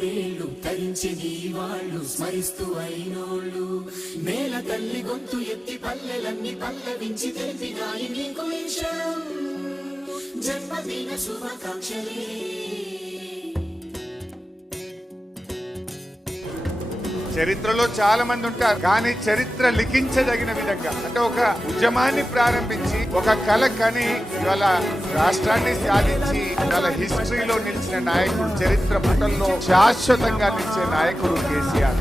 నూరేళ్ళు తరించి నీ వాళ్ళు స్మరిస్తూ అయినోళ్ళు నేల తల్లి గొంతు ఎత్తి పల్లెలన్నీ పల్లవించి తెలిపినాయి నీకు విషయం జన్మదిన శుభాకాంక్షలే. చరిత్రలో చాలా మంది ఉంటారు, కానీ చరిత్ర లిఖించదగిన విధంగా అంటే ఒక ఉద్యమాన్ని ప్రారంభించి ఒక కళ కని ఇవాళ రాష్ట్రాన్ని సాధించి ఇవాళ హిస్టరీలో నిలిచిన నాయకుడు, చరిత్ర పుటల్లో శాశ్వతంగా నిలిచే నాయకుడు కేసీఆర్.